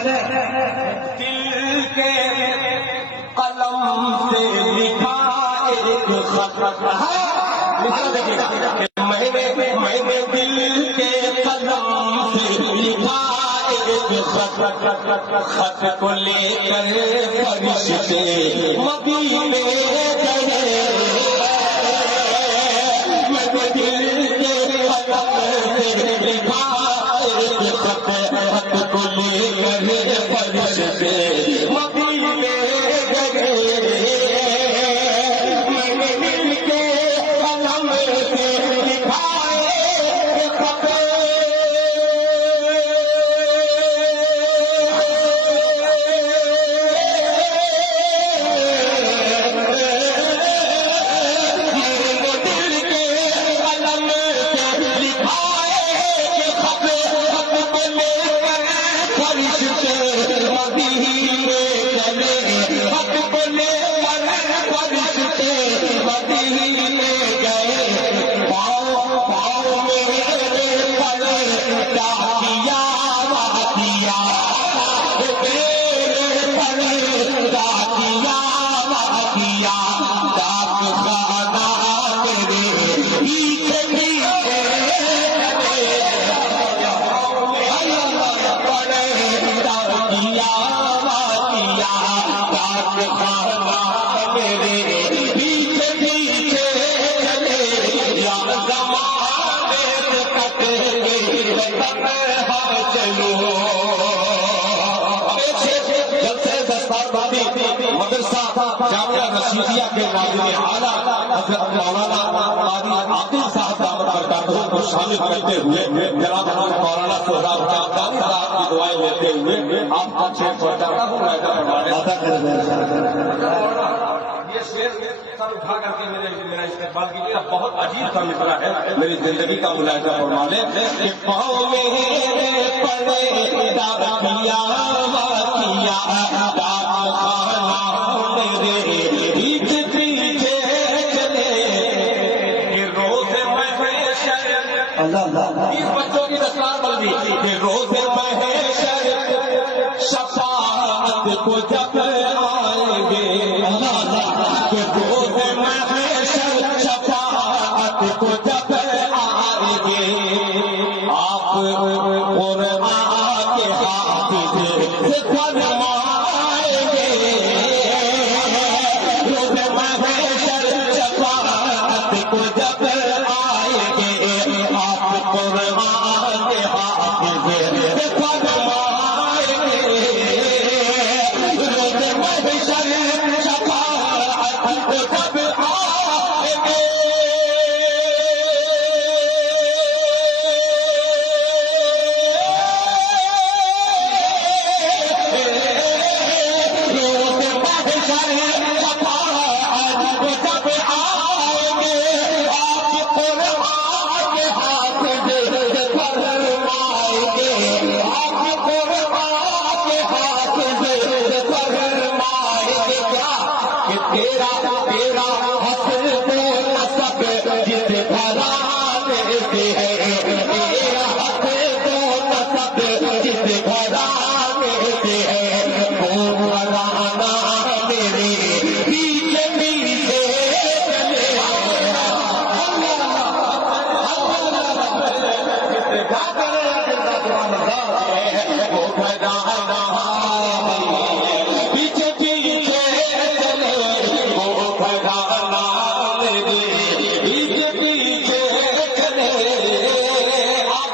दिल के कलम से लिखा एक खत है। मैंने दिल के कलम से लिखा एक खत को लेकर फरिश्ते मदीने गए। मैंने दिल के कलम से लिखा एक खत को लेकर फरिश्ते मदीने गए। मैंने दिल के कलम से लिखा एक खत जामिया रशीदिया के नाज़िम आला हज़रत मौलाना कादी आकिल साहब दामद बरकातहू को शामिल करते हुए जनाब मौलाना सोहराब चांदानी साहब की दुआएं लेते हुए आपका शेर पहुंचाता हूँ। ये शेर सर उठा करके मेरा इस्तेमाल कीजिए। बहुत अजीब सा मिसरा है, मेरी जिंदगी का मुलाहिजा फरमा लें कि पाँव में पड़े दादिया वाकिया इस बच्चों की दस्तार बंदी कि रोज महशर शफाअत को जब आएंगे, कि रोज महशर शफाअत को जब आएंगे, आप कुरान के हाफिज़ से फरमाएंगे। रोज महशर शफाअत को जब आएंगे, आप कुरान के हाफिज़ से फरमाएंगे। रोज़ महशर शफाअत को जब आएंगे, रोज़ महशर शफाअत को जब आएंगे, आप कुरान के हाफिज़ से फरमाएंगे। आप कुरान के हाफिज़ से फरमाएंगे क्या कि तेरा हस्न नसब जिस घराने से है, तेरा हस्न नसब जिस घराने से है, वो घराना मेरे पीछे पीछे चले। वो घराना पीछे पीछे चले, वो घराना मेरे पीछे पीछे चले। आप